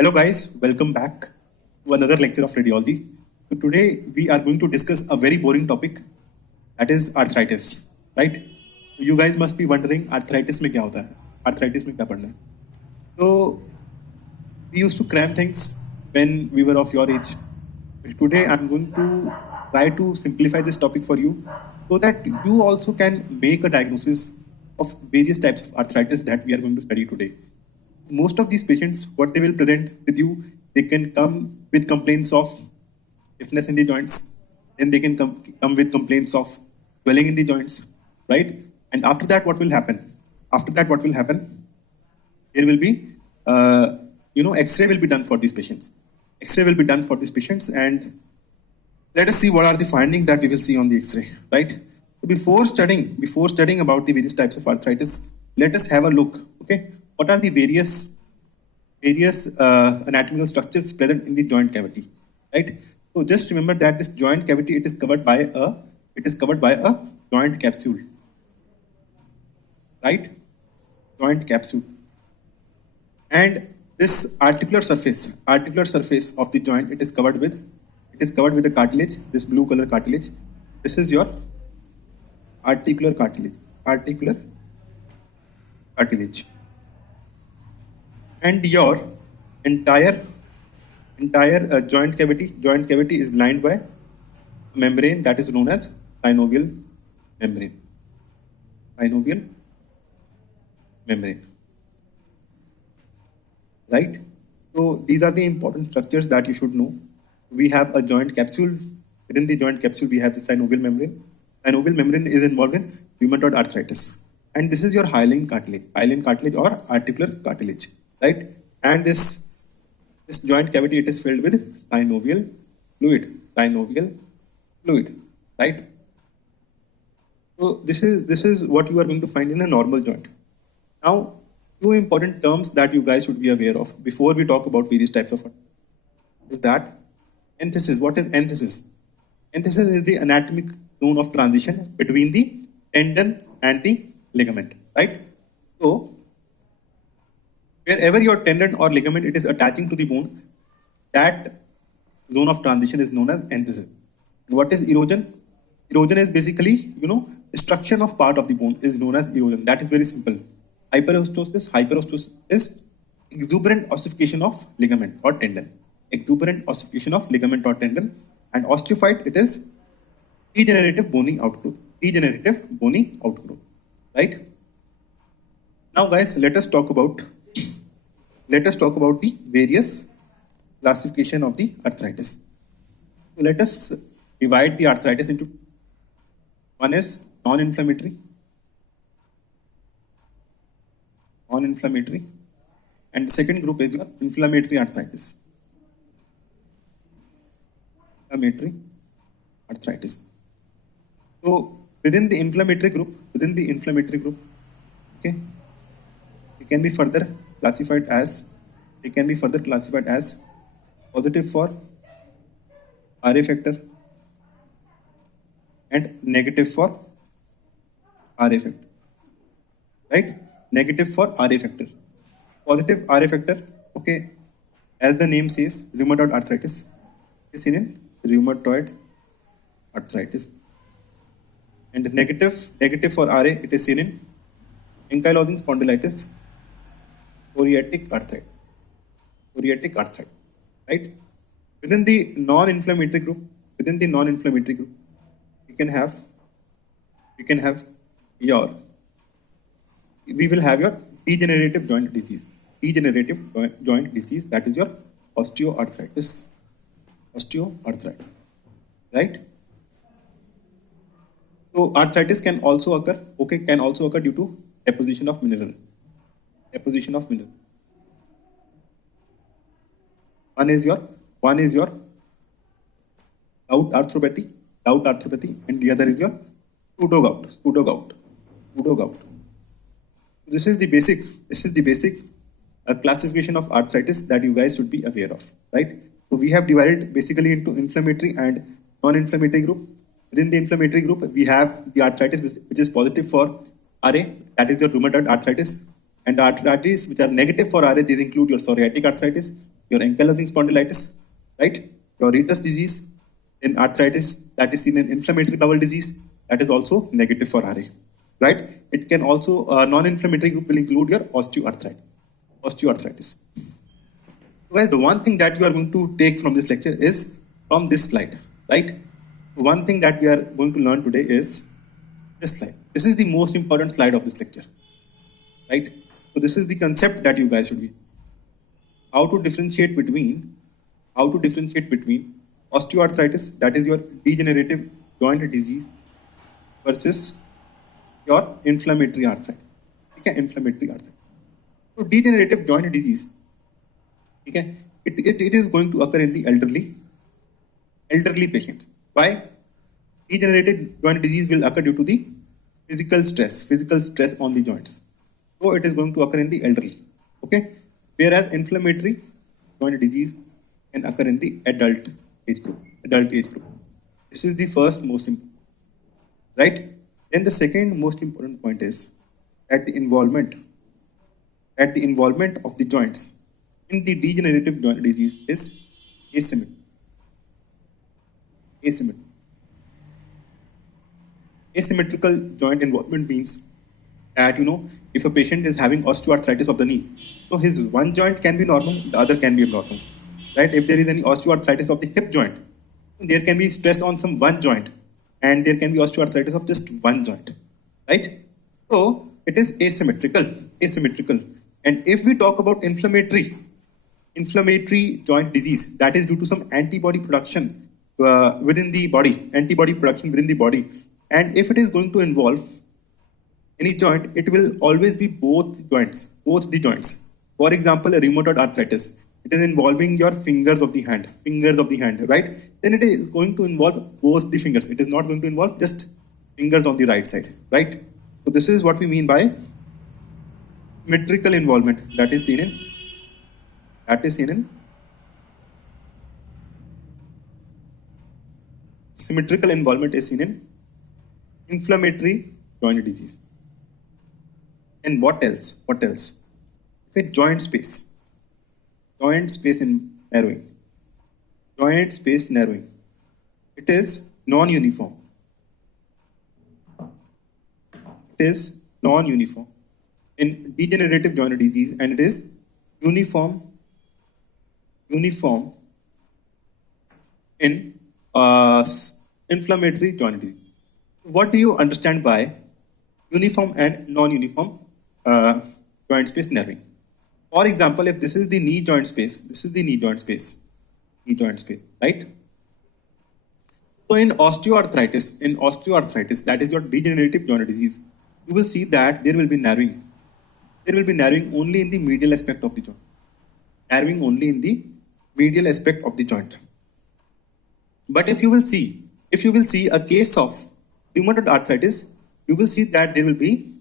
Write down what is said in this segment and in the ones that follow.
Hello guys, welcome back to another lecture of radiology. So today we are going to discuss a very boring topic, that is arthritis, right? You guys must be wondering arthritis में क्या होता है? Arthritis में क्या पढ़ना है? So we used to cram things when we were of your age. Today I'm going to try to simplify this topic for you so that you also can make a diagnosis of various types of arthritis that we are going to study today. Most of these patients, what they will present with you, they can come with complaints of stiffness in the joints, then they can come with complaints of swelling in the joints, right? And after that, what will happen? After that, what will happen? There will be, X-ray will be done for these patients. X-ray will be done for these patients, and let us see what are the findings that we will see on the X-ray, right? So before studying about the various types of arthritis, let us have a look. Okay, what are the various anatomical structures present in the joint cavity, right? So just remember that this joint cavity it is covered by a joint capsule, right? Joint capsule, and this articular surface of the joint it is covered with a cartilage, this blue color cartilage. This is your articular cartilage, and your entire joint cavity is lined by a membrane that is known as synovial membrane. Right? So these are the important structures that you should know. We have a joint capsule. Within the joint capsule, we have the synovial membrane. Synovial membrane is involved in rheumatoid arthritis. And this is your hyaline cartilage or articular cartilage, right? And this joint cavity, it is filled with synovial fluid, right? So this is what you are going to find in a normal joint. Now, two important terms that you guys should be aware of before we talk about various types of is that enthesis. What is enthesis? Enthesis is the anatomic zone of transition between the tendon and the ligament, right? So wherever your tendon or ligament it is attaching to the bone, that zone of transition is known as enthesis. And what is erosion? Erosion is basically, destruction of part of the bone is known as erosion. That is very simple. Hyperostosis is exuberant ossification of ligament or tendon. And osteophyte, it is degenerative bony outgrowth. Right? Now, guys, let us talk about the various classification of the arthritis. So let us divide the arthritis into one is non-inflammatory, and the second group is your inflammatory arthritis. So within the inflammatory group, okay, it can be further classified as positive for RA factor and negative for RA factor, right? Negative for RA factor. Positive RA factor, okay, as the name says, rheumatoid arthritis is seen in rheumatoid arthritis. And negative for RA, it is seen in ankylosing spondylitis, psoriatic arthritis, right? Within the non-inflammatory group, we will have your degenerative joint disease, that is your osteoarthritis, right? So arthritis can also occur due to deposition of mineral. One is your gout arthropathy, and the other is your pseudo gout. This is the basic classification of arthritis that you guys should be aware of, right? So we have divided basically into inflammatory and non-inflammatory group. Within the inflammatory group, we have the arthritis which is positive for RA, that is your rheumatoid arthritis, and the arthritis which are negative for RA, these include your psoriatic arthritis, your ankylosing spondylitis, right? Your Rhetus disease, then arthritis that is seen in inflammatory bowel disease, that is also negative for RA, right? It can also, non-inflammatory group will include your osteoarthritis. Well, the one thing that you are going to take from this lecture is from this slide, right? One thing that we are going to learn today is this slide. This is the most important slide of this lecture, right? So this is the concept that you guys should be. How to differentiate between osteoarthritis, that is your degenerative joint disease, versus your inflammatory arthritis. Okay, inflammatory arthritis. So degenerative joint disease, okay, it is going to occur in the elderly patients. Why? Degenerative joint disease will occur due to the physical stress on the joints. So it is going to occur in the elderly. Okay, whereas inflammatory joint disease can occur in the adult age group. This is the first most important, right? Then the second most important point is that the involvement of the joints in the degenerative joint disease is asymmetrical. Asymmetrical joint involvement means that, if a patient is having osteoarthritis of the knee, so his one joint can be normal, the other can be abnormal, right? If there is any osteoarthritis of the hip joint, there can be stress on some one joint, and there can be osteoarthritis of just one joint, right? So it is asymmetrical. And if we talk about inflammatory joint disease, that is due to some antibody production within the body, and if it is going to involve any joint, it will always be both the joints. For example, a rheumatoid arthritis, it is involving your fingers of the hand, right? Then it is going to involve both the fingers. It is not going to involve just fingers on the right side, right? So this is what we mean by symmetrical involvement, that is seen in symmetrical involvement is seen in inflammatory joint disease. And what else? Okay, joint space in narrowing. It is non-uniform. In degenerative joint disease, and it is uniform in inflammatory joint disease. What do you understand by uniform and non-uniform joint space narrowing? For example, if this is the knee joint space, right? So in osteoarthritis, that is your degenerative joint disease, you will see that there will be narrowing. Only in the medial aspect of the joint. But if you will see a case of rheumatoid arthritis, you will see that there will be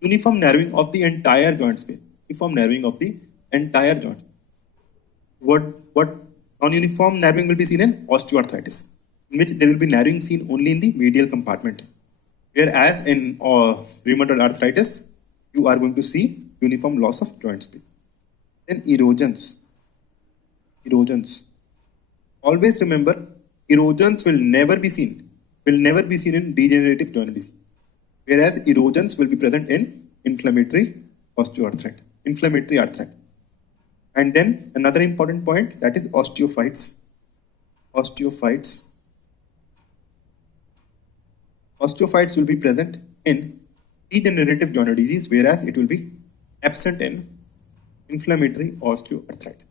uniform narrowing of the entire joint space. What non-uniform narrowing will be seen in osteoarthritis, in which there will be narrowing seen only in the medial compartment. Whereas in rheumatoid arthritis, you are going to see uniform loss of joint space. Then erosions. Always remember, erosions will never be seen in degenerative joint disease, whereas erosions will be present in inflammatory arthritis. And then another important point, that is osteophytes. Osteophytes will be present in degenerative joint disease, whereas it will be absent in inflammatory osteoarthritis,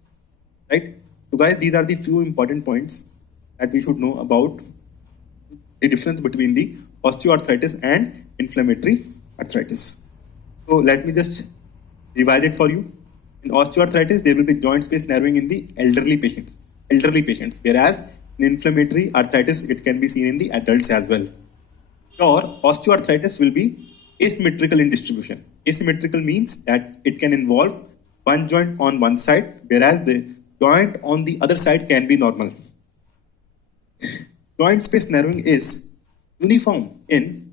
right? So guys, these are the few important points that we should know about the difference between the osteoarthritis and inflammatory arthritis. So let me just revise it for you. In osteoarthritis, there will be joint space narrowing in the elderly patients, whereas in inflammatory arthritis, it can be seen in the adults as well. Or osteoarthritis will be asymmetrical in distribution. Asymmetrical means that it can involve one joint on one side, whereas the joint on the other side can be normal. Joint space narrowing is uniform in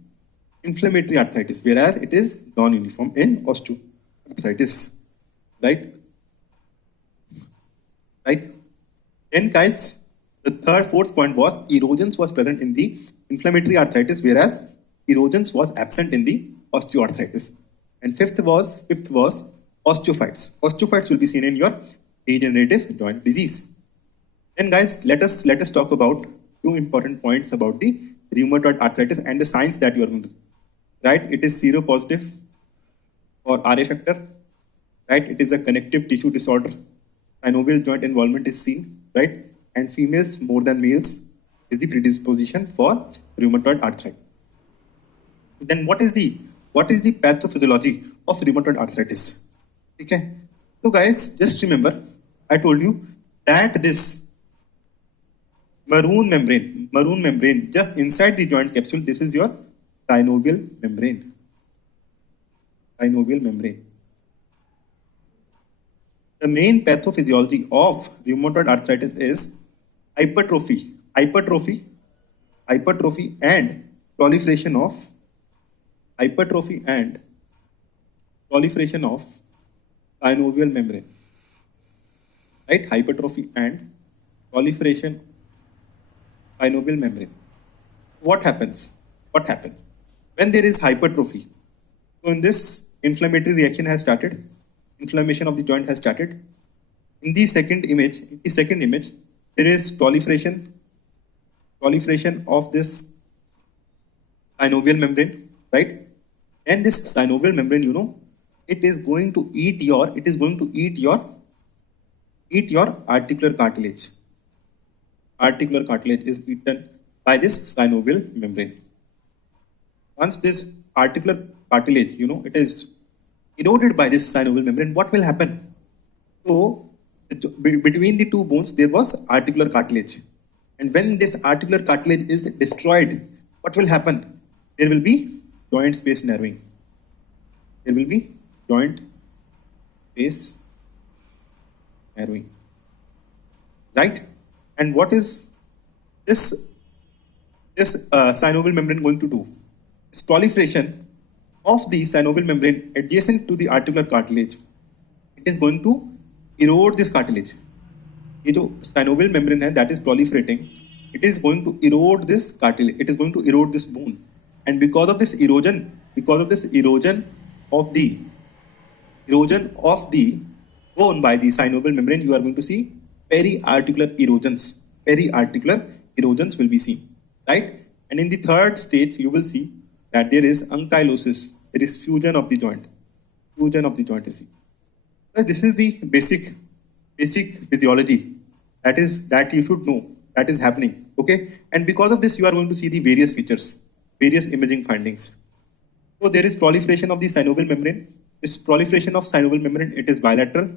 inflammatory arthritis, whereas it is non-uniform in osteoarthritis, right? right? Then guys, the fourth point was erosions was present in the inflammatory arthritis, whereas erosions was absent in the osteoarthritis. And fifth was osteophytes. Osteophytes will be seen in your degenerative joint disease. Then guys, let us talk about two important points about the rheumatoid arthritis and the signs that you are going to see. Right? It is seropositive for RA factor. Right? It is a connective tissue disorder. Synovial joint involvement is seen, right? And females more than males is the predisposition for rheumatoid arthritis. Then what is the pathophysiology of rheumatoid arthritis? Okay. So guys, just remember, I told you that this maroon membrane just inside the joint capsule, this is your synovial membrane. Synovial membrane. The main pathophysiology of rheumatoid arthritis is hypertrophy and proliferation of synovial membrane. Right? Hypertrophy and proliferation synovial membrane. What happens? When there is hypertrophy? So in this, inflammatory reaction has started. Inflammation of the joint has started. In the second image, there is proliferation of this synovial membrane, right? And this synovial membrane, it is going to eat your articular cartilage. Articular cartilage is eaten by this synovial membrane. Once this articular cartilage, it is eroded by this synovial membrane, what will happen? So, between the two bones, there was articular cartilage. And when this articular cartilage is destroyed, what will happen? There will be joint space narrowing. Right? And what is this synovial membrane going to do? This proliferation of the synovial membrane adjacent to the articular cartilage, it is going to erode this cartilage. ये जो synovial membrane है that is proliferating, it is going to erode this cartilage. It is going to erode this bone, and because of this erosion of the bone by the synovial membrane, you are going to see periarticular erosions. Periarticular erosions will be seen, right? And in the third stage, you will see that there is ankylosis. There is fusion of the joint. Is seen. This is the basic physiology that you should know that is happening. Okay, and because of this, you are going to see the various features, various imaging findings. So there is proliferation of the synovial membrane. This proliferation of synovial membrane, it is bilateral,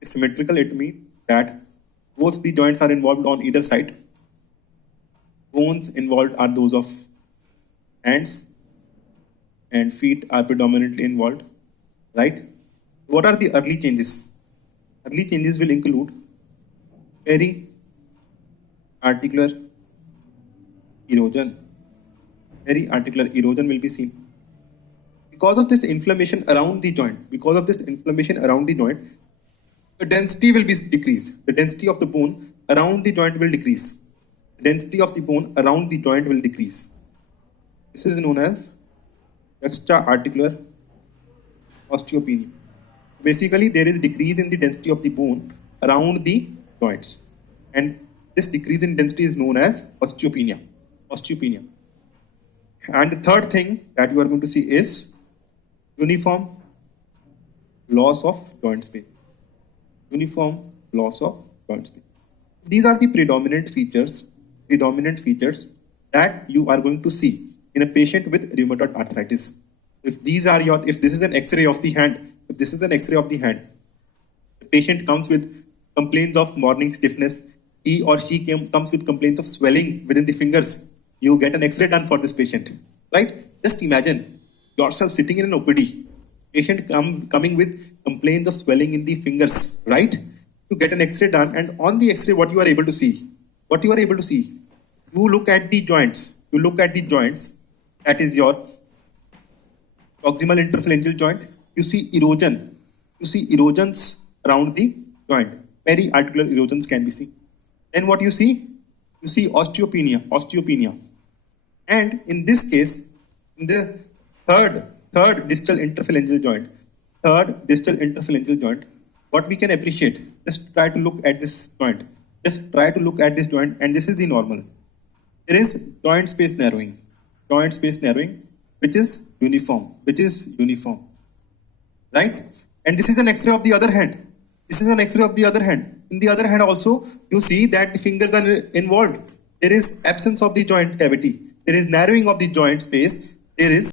it's symmetrical. It means that both the joints are involved on either side. Bones involved are those of hands, and feet are predominantly involved, right? What are the early changes? Early changes will include periarticular erosion. Periarticular erosion will be seen. Because of this inflammation around the joint, the density will be decreased. The density of the bone around the joint will decrease. This is known as extra-articular osteopenia. Basically, there is decrease in the density of the bone around the joints, and this decrease in density is known as osteopenia. And the third thing that you are going to see is uniform loss of joint space. These are the predominant features that you are going to see in a patient with rheumatoid arthritis. If this is an X-ray of the hand, the patient comes with complaints of morning stiffness. He or she comes with complaints of swelling within the fingers. You get an X-ray done for this patient, right? Just imagine yourself sitting in an OPD, patient coming with complaints of swelling in the fingers, right? You get an X-ray done, and on the X-ray, what you are able to see? You look at the joints. That is your proximal interphalangeal joint. You see erosions around the joint. periarticular erosions can be seen. Then what you see? You see osteopenia. And in this case, in the third distal interphalangeal joint, what we can appreciate, just try to look at this joint. Just try to look at this joint, and this is the normal. There is joint space narrowing, which is uniform, right? And this is an X-ray of the other hand. In the other hand also, you see that the fingers are involved. There is absence of the joint cavity. There is narrowing of the joint space. There is